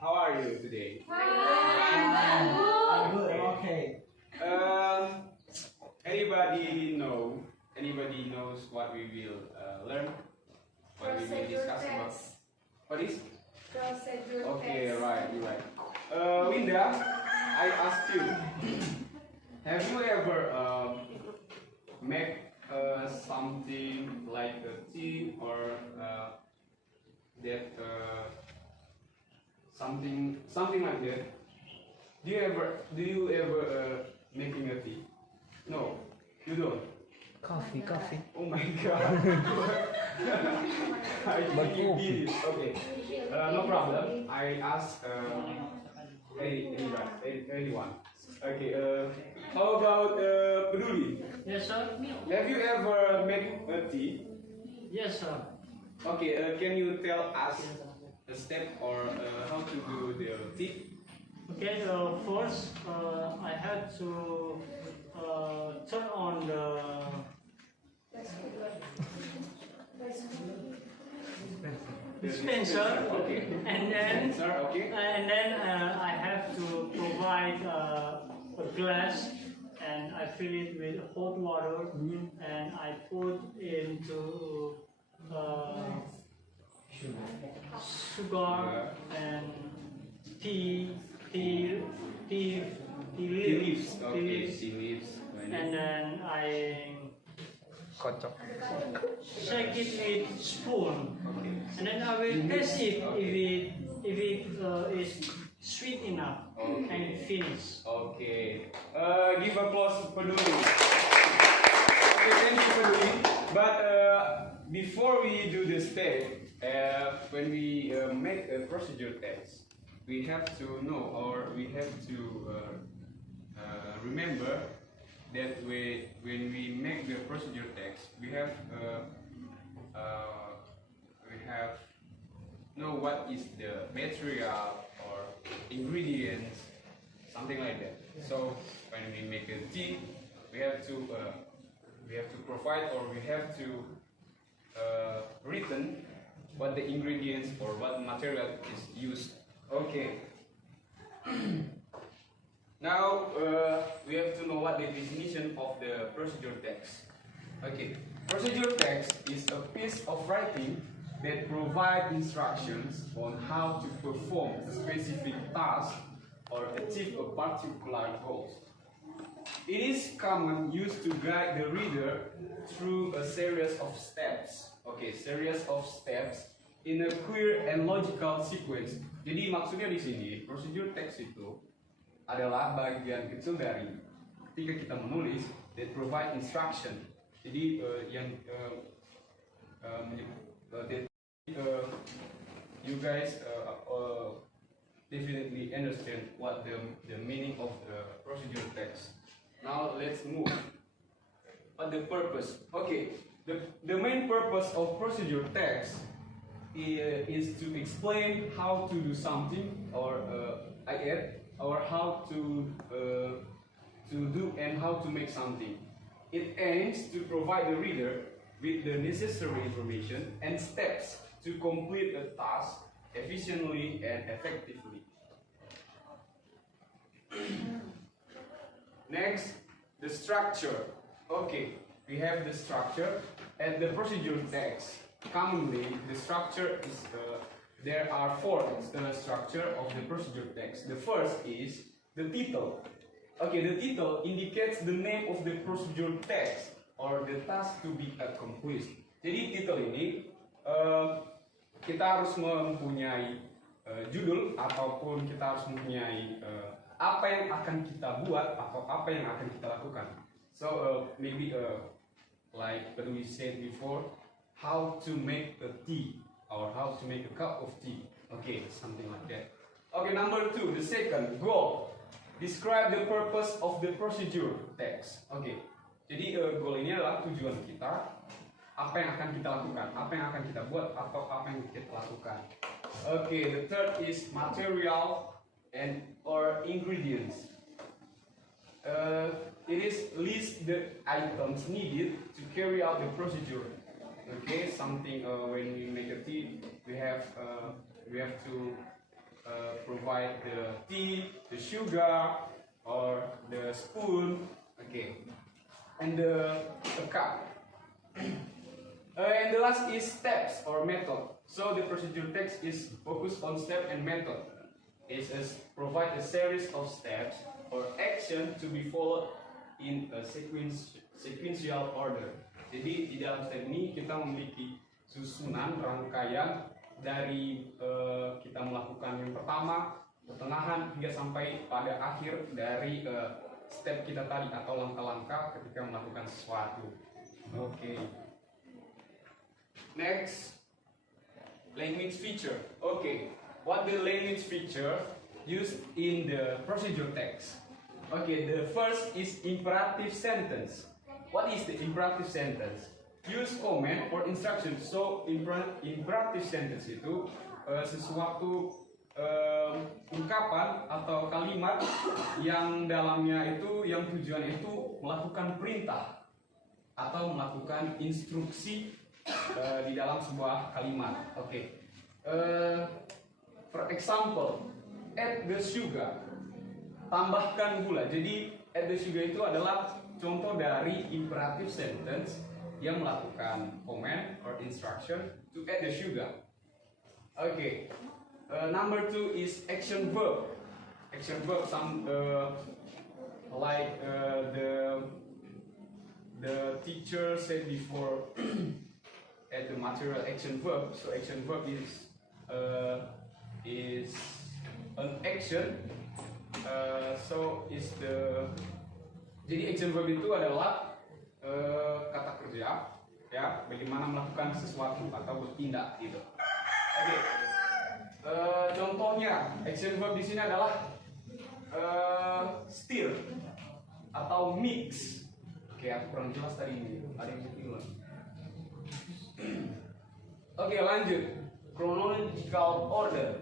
how are you today? I'm good. Okay. Anybody knows what we will learn? What we will discuss about? What is? Okay, right, you're right. Winda, I ask you, have you ever make something like a tea or that something like that? Do you ever making a tea? No, you don't. Coffee. Oh my god. I think you did it. Okay. No problem. I ask anyone. Okay. How about Peduli? Yes, sir. Have you ever made a tea? Yes, sir. Okay. Can you tell us the step or how to do the tea? Okay. First, I had to turn on the dispenser, Okay. and then Okay. I have to provide a glass, and I fill it with hot water, and I put into sugar and tea leaves, Okay. Tea leaves. and then I Kocok. shake it with spoon, Okay. and then I will test it if it is sweet enough and finish. Okay. Give applause to Peduli. Okay, thank you, Peduli. But before we do the step, when we make a procedure test, we have to know or we have to remember that when we make the procedure text, we have know what is the material or ingredients, something like that. So when we make a tea, we have to provide or we have to written what the ingredients or what material is used. Okay. Now we have to know what the definition of the procedure text. Okay, procedure text is a piece of writing that provides instructions on how to perform a specific task or achieve a particular goal. It is common used to guide the reader through a series of steps. Okay, series of steps in a clear and logical sequence. Jadi maksudnya di sini procedure text itu adalah bagian kecil dari ketika kita menulis that provide instruction. Jadi you guys definitely understand what the meaning of the procedure text. Now let's move. What the purpose? Okay, the main purpose of procedure text is to explain how to do something or or how to do and how to make something. It aims to provide the reader with the necessary information and steps to complete a task efficiently and effectively. Next, the structure. Okay, we have the structure and the procedure text. Commonly, the structure is there are four external structure of the procedure text. The first is the title. Okay, the title indicates the name of the procedure text or the task to be accomplished. Jadi title ini kita harus mempunyai judul ataupun kita harus mempunyai apa yang akan kita buat atau apa yang akan kita lakukan. So maybe like what we said before, how to make a tea or how to make a cup of tea. Okay, something like that. Okay, number 2, the second, goal. Describe the purpose of the procedure text. Okay, jadi goal ini adalah tujuan kita, apa yang akan kita lakukan, apa yang akan kita buat atau apa yang kita lakukan. Okay, the third is material and or ingredients. It is list the items needed to carry out the procedure. Okay, something when we make a tea, we have to provide the tea, the sugar, or the spoon. Okay, and the cup. And the last is steps or method. So the procedure text is focused on step and method. It is provide a series of steps or action to be followed in a sequential order. Jadi di dalam step ini kita memiliki susunan rangkaian dari kita melakukan yang pertama, pertengahan hingga sampai pada akhir dari step kita tadi atau langkah-langkah ketika melakukan sesuatu. Oke. Next, language feature. Okay, what the language feature used in the procedure text? Okay, the first is imperative sentence. What is the imperative sentence? Use command or instruction. So imperative sentence itu sesuatu ungkapan atau kalimat yang dalamnya itu yang tujuannya itu melakukan perintah atau melakukan instruksi di dalam sebuah kalimat. Oke. For example, add the sugar. Tambahkan gula. Jadi add the sugar itu adalah contoh dari imperative sentence yang melakukan command or instruction to add the sugar. Okay. Number 2 is action verb. Action verb like the teacher said before. At the material action verb. So action verb is an action. Jadi action verb itu adalah kata kerja, ya, bagaimana melakukan sesuatu atau bertindak gitu. Oke. Contohnya action verb di sini adalah stir atau mix. Oke, aku kurang jelas tadi ini. Ada yang bilang. Oke, lanjut. Chronological order.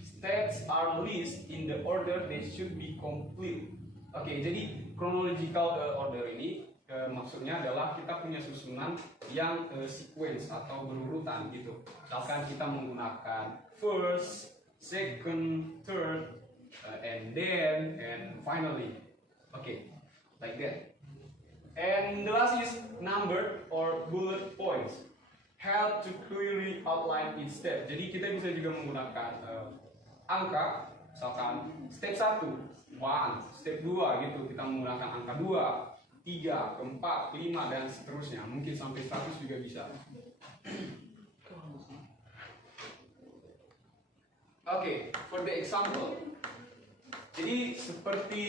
Steps are list in the order they should be complete. Oke, jadi chronological order ini maksudnya adalah kita punya susunan yang sequence atau berurutan gitu. Misalkan kita menggunakan first, second, third, and then, and finally. Oke, like that. And the last is number or bullet points. Help to clearly outline each step. Jadi kita bisa juga menggunakan angka, misalkan step 1, 1, step 2 gitu. Kita menggunakan angka 2, 3, 4, 5 dan seterusnya. Mungkin sampai 100 juga bisa. Okay, for the example. Jadi seperti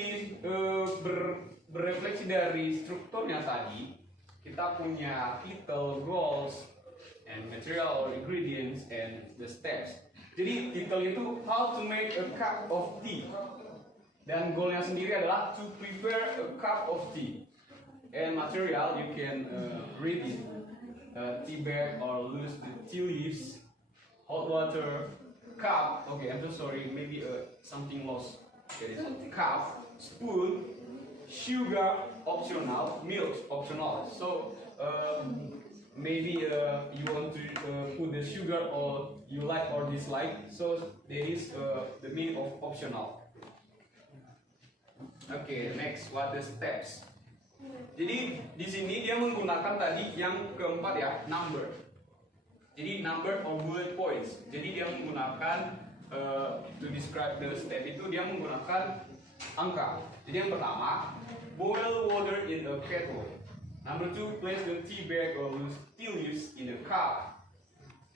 berefleksi dari strukturnya tadi, kita punya title, goals, and material or ingredients and the steps. Jadi title itu how to make a cup of tea, dan goalnya sendiri adalah to prepare a cup of tea. And material you can read it, tea bag or loose the tea leaves, hot water, cup. Okay, I'm so sorry, maybe something lost. There is cup, spoon, sugar optional, milk optional. So maybe you want to put the sugar or you like or dislike. So there is the meaning of optional. Okay, next, what the steps? Jadi di sini dia menggunakan tadi yang keempat ya, number. Jadi number or bullet points. Jadi dia menggunakan to describe the step itu dia menggunakan angka. Jadi yang pertama, boil water in a kettle. Number 2, place the tea bag or tea leaves in a cup.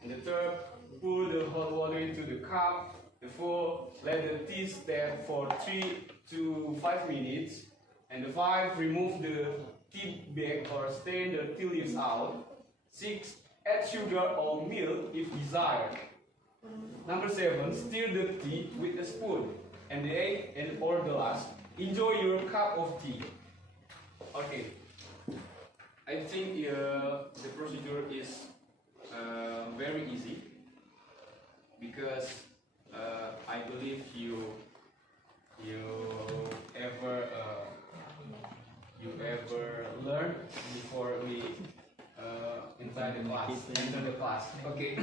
And the third, pour the hot water into the cup. The 4, let the tea stand for 3 to 5 minutes. And the 5, remove the tea bag or strain the tea leaves out. 6, add sugar or milk if desired. Number 7, stir the tea with a spoon. And the 8, and or the last, enjoy your cup of tea. Okay. I think the procedure is very easy because I believe you ever learn before we enter the class. Okay.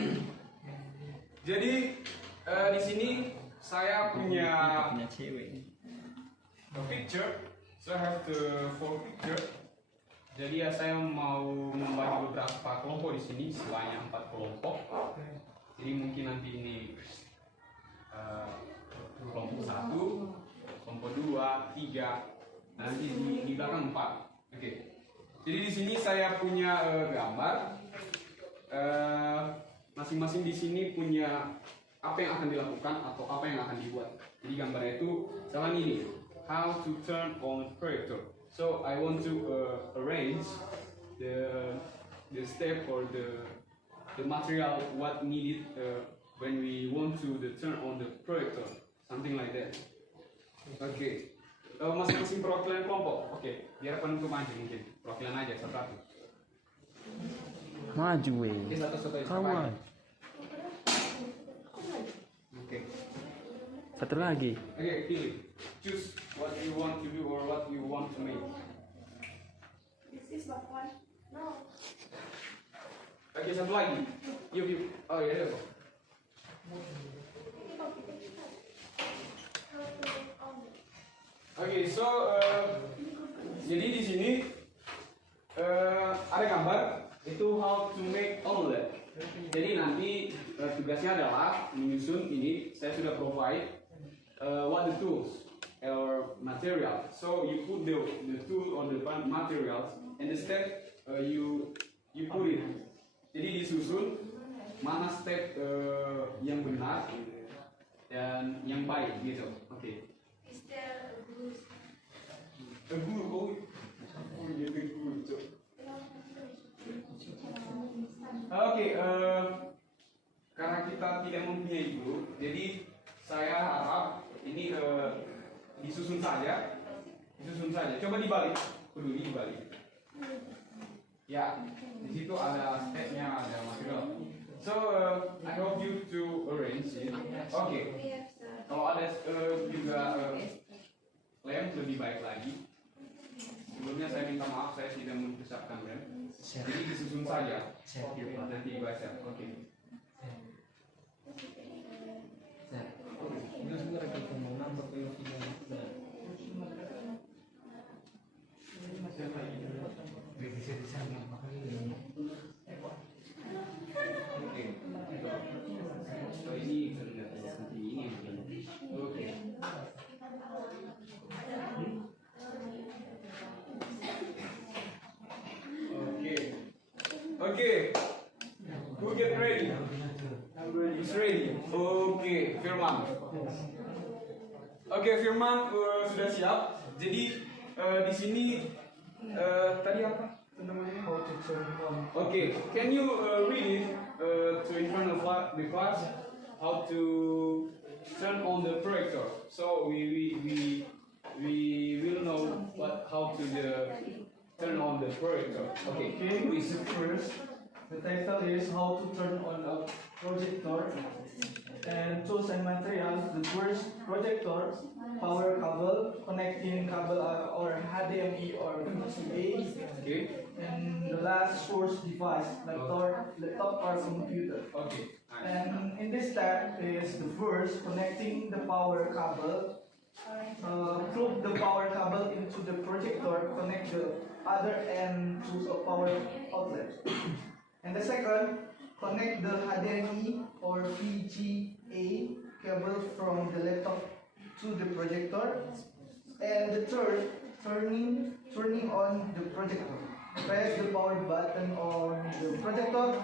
Jadi di sini saya punya punya cewek. a picture, so I have the 4 picture. Jadi ya saya mau membagi beberapa kelompok di sini, sebanyak 4 kelompok. Jadi mungkin nanti ini kelompok 1, kelompok 2, 3, nanti di belakang 4. Oke. Jadi di sini saya punya gambar. Masing-masing di sini punya apa yang akan dilakukan atau apa yang akan dibuat. Jadi gambarnya itu sama ini, how to turn on projector. So I want to arrange the step or the material what needed when we want to turn on the projector, something like that. Oke. Masing-masing perwakilan kelompok. Oke, biar penutup aja mungkin. Perwakilan aja satu-satu. Maju weh. Oke, satu-satu aja. Kawan. Oke. Satu lagi. Oke, pilih. Choose what you want to do or what you want to make. This is what one? No. Oke, satu lagi. Yuk. Oh iya. Oke, so jadi di sini ada gambar itu how to make omelet. Jadi nanti tugasnya adalah menyusun ini. Saya sudah provide what the tools or material. So you put the tool on the materials and the step you put it. Jadi disusun mana step yang benar dan yang baik gitu. Oke. Is there a glue? A glue, oh iya glue. Oke, karena kita tidak mempunyai glue, jadi saya harap ini disusun saja. Coba dibalik, dibalik. Ya, di situ ada stepnya, ada material. So I hope you to arrange it. Oke. Kalau ada juga lem lebih baik lagi. Sebelumnya saya minta maaf saya tidak mempersiapkan lem. Jadi disusun saja. Nanti dibaca. Oke. So ini seperti ini. Oke. Okay. Who get ready? I'm ready. He's ready. Okay, Firman. Oke, Firman sudah siap. Jadi di sini tadi apa? Okay, can you read it to in front of the class? How to turn on the projector? So we will know how to turn on the projector. Okay. Okay, who is the first? The title is How to Turn on a Projector. And tools and materials. The first projector, power cable, connecting cable or HDMI or VGA. Okay. And the last source device, laptop or computer. Okay. Nice. And in this step is the first connecting the power cable. Plug the power cable into the projector, connect the other end to a power outlet. And the second, connect the HDMI or VGA cable from the laptop to the projector. And the third, turning on the projector. Press the power button on the projector.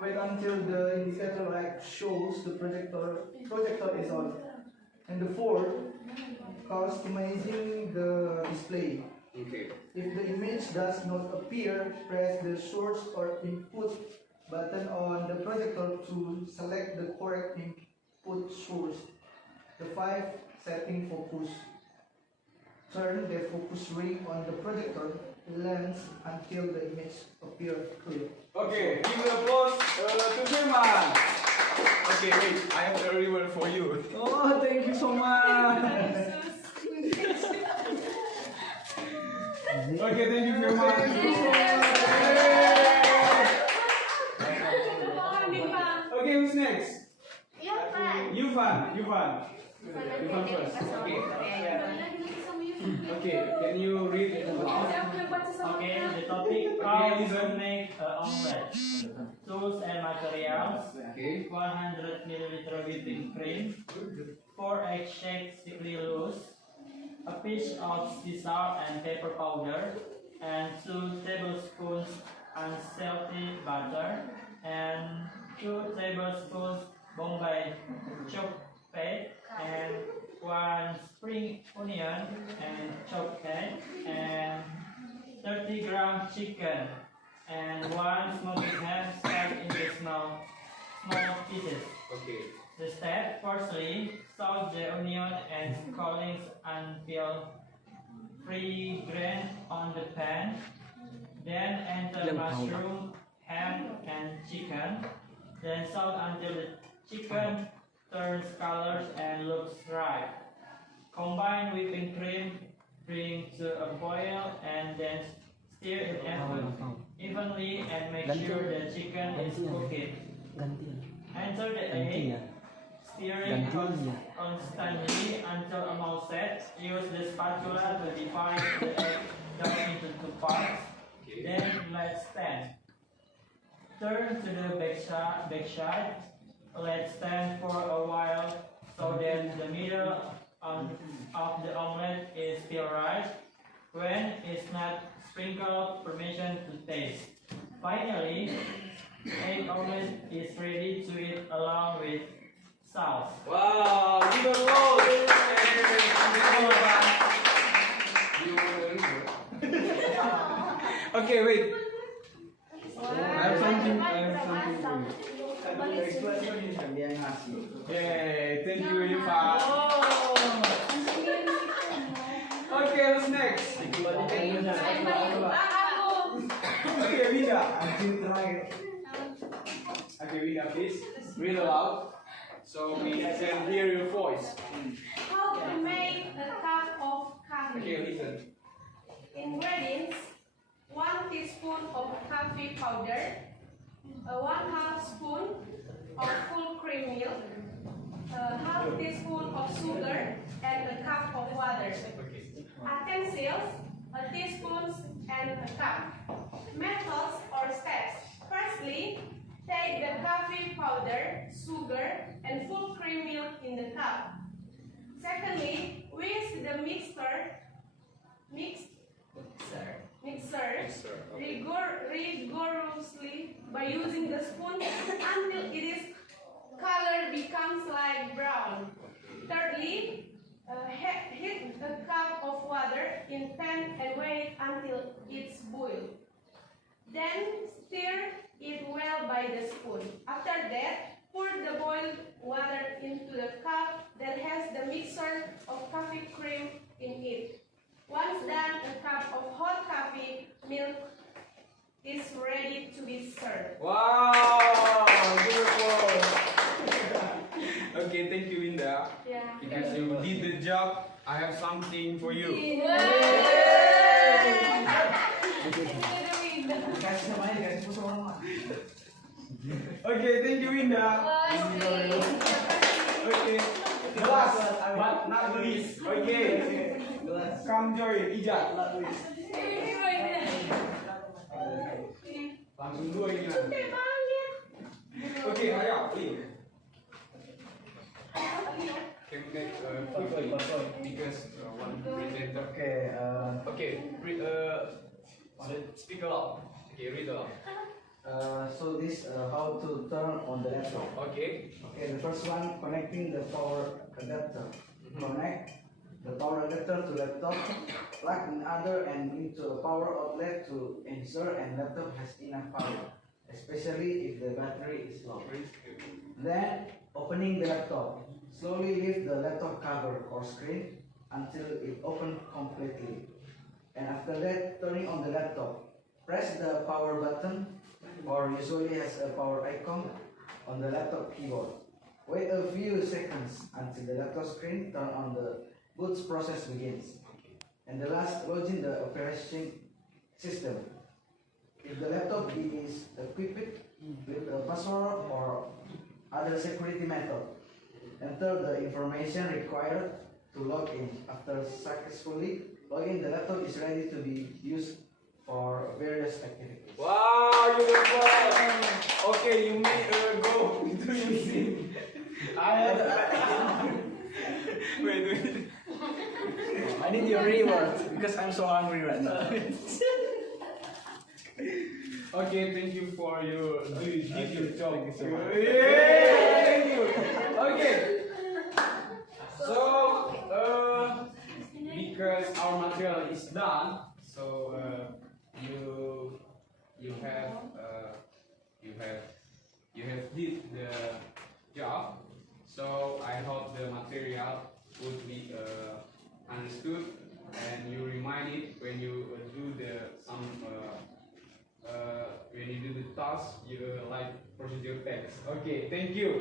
Wait until the indicator light shows the projector is on. And the fourth, customizing the display. Okay. If the image does not appear, press the source or input button on the projector to select the correct input source. The 5 setting focus. Turn the focus ring on the projector lens until the image appears clear. Okay, give the applause to Firman. Okay, wait, I have a reward for you. Oh, thank you so much. Okay, thank you very much. Okay, who's next? You're fine. Yufan. Irfan first. Okay. Okay. Can you read it? Okay, the topic how to make omelette. Tools and materials: Okay. 100 milliliter whipping cream, 4 egg shakes thickly loose, a pinch of sea salt and pepper powder, and 2 tablespoons unsalted butter, and 2 tablespoons Bombay chopped fat, and 1 spring onion and chopped egg, and 30 gram chicken, and 1 smoking ham cut into small pieces. Okay. The step: firstly, salt the onion and scallions until fragrant on the pan. Then enter mushroom, ham, and chicken. Then salt until the chicken turns colors and looks ripe. Combine whipping cream, bring to a boil, and then stir it evenly and make sure the chicken is cooked. Enter the egg, stirring constantly until almost set. Use the spatula to divide the egg down into 2 parts. Then let stand. Turn to the back side. Let stand for a while so that the middle of the omelette is still right. When it's not, sprinkle permission to taste. Finally, egg omelette is ready to eat along with sauce. Wow, you don't know. Okay, wait. I have something for you. Dia ngasih. Yay, thank you, Irfan. Okay, what's next? Okay, Winda. Anjing terakhir. Okay, Winda, please read aloud so we can hear your voice. How to make a cup of coffee? Okay, listen. Ingredients: 1 teaspoon of coffee powder, 1/2 spoon of full cream milk, 1/2 teaspoon of sugar, and a cup of water. Utensils: a teaspoon and a cup. Methods or steps: firstly, take the coffee powder, sugar, and full cream milk in the cup. Secondly, whisk the mixture rigorously by using the spoon until its color becomes light brown. Thirdly, heat a cup of water in pan and wait until it's boiled. Then stir it well by the spoon. After that, pour the boiled water into the cup that has the mixture of coffee cream in it. Once done, a cup of hot coffee milk is ready to be served. Wow, beautiful. Okay, thank you, Winda. Yeah. Because you did the job, I have something for you. Kasih sama dia, kasih musuh orang. Okay, thank you, Winda. Okay, last but not least. Okay, come join Ijat. Langsung dua ini. Okay, ayo, please. Can we make quickly because one presenter. Okay, speak aloud. Okay, read aloud. So this how to turn on the laptop. Okay. Okay, the first one, connecting the power adapter. Connect the power adapter to laptop, plug in other and into a power outlet to ensure and laptop has enough power, especially if the battery is low. Then, opening the laptop. Slowly lift the laptop cover or screen until it opens completely. And after that, turning on the laptop. Press the power button, or usually has a power icon on the laptop keyboard. Wait a few seconds until the laptop screen turn on, the boot process begins. And the last, login the operation system. If the laptop is equipped with a password or other security method, enter the information required to log in. After successfully login, the laptop is ready to be used for various activities. Wow, you were fun. Okay, you may go into using. Wait. I need your reward because I'm so hungry right now. Okay, thank you for your did your job. Thank you so much. Yeah, thank you. Okay. So because our material is done, so you have did the job. So I hope the material would be understood and you remind it when you do when you do the task, you like procedure text. Okay, thank you.